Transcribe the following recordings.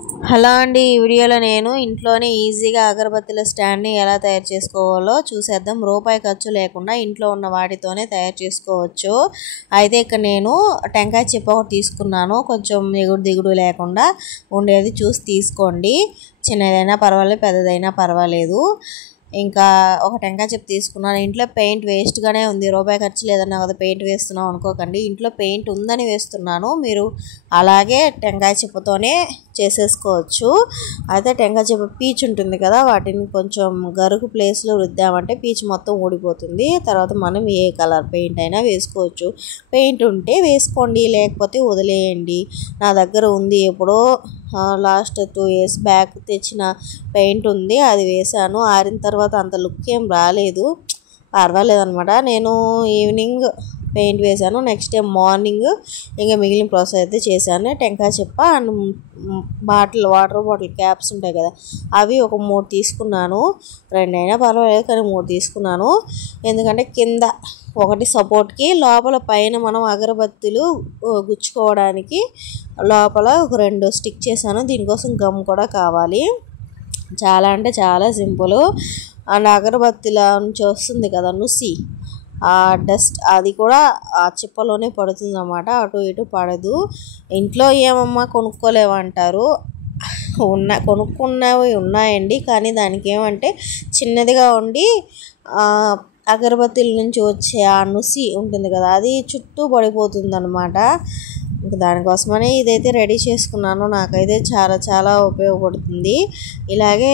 Hello అండి, ఈ వీడియోలో నేను ఇంట్లోనే ఈజీగా అగరబత్తిల స్టాండ్ని ఎలా తయారు చేసుకోవాలో చూసేద్దాం. రూపాయి ఖర్చు లేకుండా ఇంట్లో ఉన్న వాటితోనే తయారు చేసుకోవచ్చు. అయితే ఇక్కడ నేను టెంకాయ చిప్ప ఒకటి తీసుకున్నాను. కొంచెం ఎగుడు దిగుడు లేకుండా ఉండేది చూసి తీసుకోండి. చిన్నదైనా పర్వాలేదు, పెద్దదైనా పర్వాలేదు. ఇంకా ఒక టెంకాయ చిప్ప తీసుకున్నాను. ఇంట్లో పెయింట్ వేస్ట్గానే ఉంది. రూపాయి ఖర్చు లేదన్నా కదా పెయింట్ వేస్తున్నాం అనుకోకండి. ఇంట్లో పెయింట్ ఉందని వేస్తున్నాను. మీరు అలాగే టెంకాయ చిప్పతోనే చేసేసుకోవచ్చు. అయితే టెంకాయ చిప్ప పీచు ఉంటుంది కదా, వాటిని కొంచెం గరుకు ప్లేస్లో రుద్దామంటే పీచు మొత్తం ఊడిపోతుంది. తర్వాత మనం ఏ కలర్ పెయింట్ అయినా వేసుకోవచ్చు. పెయింట్ ఉంటే వేసుకోండి, లేకపోతే వదిలేయండి. నా దగ్గర ఉంది, ఎప్పుడో లాస్ట్ 2 years బ్యాక్ తెచ్చిన పెయింట్ ఉంది, అది వేసాను. ఆరిన తర్వాత అంత లుక్ ఏం రాలేదు, పర్వాలేదు అనమాట. నేను ఈవినింగ్ పెయింట్ వేసాను, నెక్స్ట్ డే మార్నింగ్ ఇంకా మిగిలిన ప్రాసెస్ అయితే చేశాను. టెంకాయ చిప్ప అండ్ వాటర్ బాటిల్ క్యాప్స్ ఉంటాయి కదా, అవి ఒక 3 తీసుకున్నాను. 2 అయినా పర్వాలేదు కానీ 3 తీసుకున్నాను. ఎందుకంటే కింద ఒకటి సపోర్ట్కి, లోపల పైన మనం అగరబత్తులు గుచ్చుకోవడానికి లోపల ఒక 2 స్టిక్ చేశాను. దీనికోసం గమ్ కూడా కావాలి. చాలా అంటే చాలా సింపుల్. అండ్ అగరబత్తిల నుంచి వస్తుంది కదా నుసి, ఆ డస్ట్ అది కూడా ఆ చిప్పలోనే పడుతుంది అన్నమాట, అటు ఇటు పడదు. ఇంట్లో ఏమమ్మా కొనుక్కోలేమంటారు, కొనుక్కున్నవి ఉన్నాయండి. కానీ దానికి ఏమంటే చిన్నదిగా ఉండి అగరబత్తిల నుంచి వచ్చే ఆ నుసి ఉంటుంది కదా, అది చుట్టూ పడిపోతుంది అనమాట. ఇంకా దానికోసమని ఇదైతే రెడీ చేసుకున్నాను. నాకైతే చాలా చాలా ఉపయోగపడుతుంది. ఇలాగే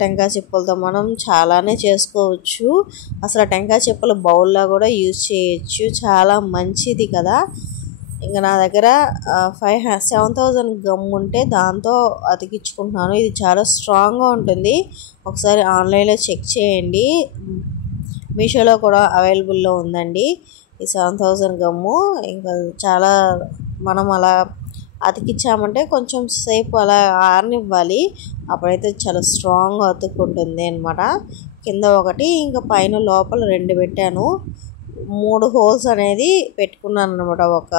టెంకాయ చిప్పలతో మనం చాలానే చేసుకోవచ్చు. అసలు టెంకాయ చిప్పలు బౌల్లో కూడా యూజ్ చేయొచ్చు, చాలా మంచిది కదా. ఇంకా నా దగ్గర 7,000 గమ్ ఉంటే దాంతో అతికించుకుంటున్నాను. ఇది చాలా స్ట్రాంగ్గా ఉంటుంది. ఒకసారి ఆన్లైన్లో చెక్ చేయండి, మీషోలో కూడా అవైలబుల్లో ఉందండి ఈ 7,000 గమ్ము. ఇంకా చాలా మనం అలా అతికించామంటే కొంచెం సేపు అలా ఆరనివ్వాలి, అప్పుడైతే చాలా స్ట్రాంగ్గా అతుక్కుంటుంది అనమాట. కింద ఒకటి, ఇంకా పైన లోపల 2 పెట్టాను. 3 హోల్స్ అనేది పెట్టుకున్నాను అనమాట. ఒక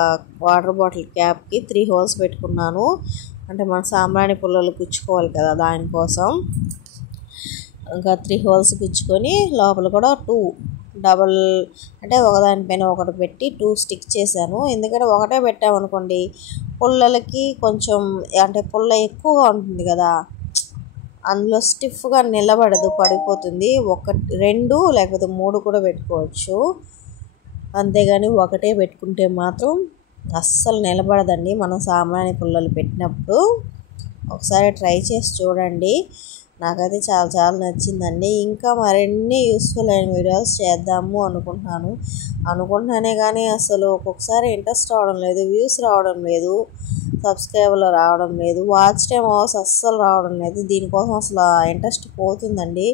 వాటర్ బాటిల్ క్యాప్కి 3 హోల్స్ పెట్టుకున్నాను. అంటే మన సాంబ్రాణి పుల్లలు గుచ్చుకోవాలి కదా, దానికోసం ఇంకా 3 హోల్స్ గుచ్చుకొని లోపల కూడా 2 డబల్ అంటే ఒకదానిపైన ఒకటి పెట్టి 2 స్టిక్ చేశాను. ఎందుకంటే ఒకటే పెట్టామనుకోండి పుల్లలకి కొంచెం అంటే పుల్ల ఎక్కువగా ఉంటుంది కదా, అందులో స్టిఫ్గా నిలబడదు, పడిపోతుంది. 1, 2 లేకపోతే 3 కూడా పెట్టుకోవచ్చు. అంతేగాని ఒకటే పెట్టుకుంటే మాత్రం అస్సలు నిలబడదండి మనం సాంబ్రాణి పుల్లలు పెట్టినప్పుడు. ఒకసారి ట్రై చేసి చూడండి. నాకైతే చాలా చాలా నచ్చిందండి. ఇంకా మరిన్ని యూస్ఫుల్ అయిన వీడియోస్ చేద్దాము అనుకుంటున్నానే కానీ అసలు ఒక్కొక్కసారి ఇంట్రెస్ట్ రావడం లేదు, వ్యూస్ రావడం లేదు, సబ్స్క్రైబర్లు రావడం లేదు, వాచ్ టైం అవర్స్ అస్సలు రావడం లేదు. దీనికోసం అసలు ఇంట్రెస్ట్ పోతుందండి.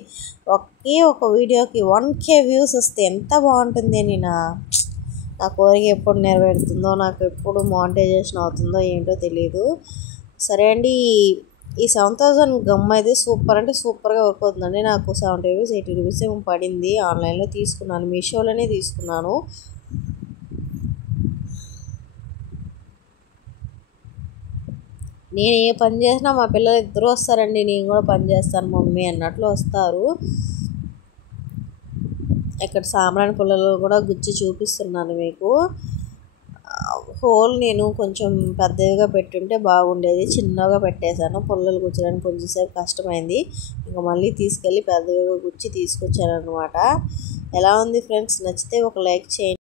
ఒకే ఒక వీడియోకి 1K వ్యూస్ వస్తే ఎంత బాగుంటుంది అని నా కోరిక ఎప్పుడు నెరవేరుతుందో, నాకు ఎప్పుడు మానిటైజేషన్ అవుతుందో ఏంటో తెలియదు. సరే అండి, ఈ 7,000 గమ్ అయితే సూపర్ అంటే సూపర్గా వర్క్ అవుతుందండి. నాకు 70 రూపీస్ 80 రూపీస్ ఏమో పడింది. ఆన్లైన్లో తీసుకున్నాను, మీషోలోనే తీసుకున్నాను. నేను ఏ పని చేసినా మా పిల్లలు ఇద్దరు వస్తారండి, నేను కూడా పని చేస్తాను మమ్మీ అన్నట్లు వస్తారు. ఇక్కడ సాంబ్రాణి పుల్లలు కూడా గుచ్చి చూపిస్తున్నాను మీకు. హోల్ నేను కొంచెం పెద్దగా పెట్టుంటే బాగుండేది, చిన్నగా పెట్టేశాను. పుల్లలు గుచ్చడానికి కొంచెంసేపు కష్టమైంది. ఇంకా మళ్ళీ తీసుకెళ్ళి పెద్దగా గుచ్చి తీసుకొచ్చాను అనమాట. ఎలా ఉంది ఫ్రెండ్స్, నచ్చితే ఒక లైక్ చేయండి.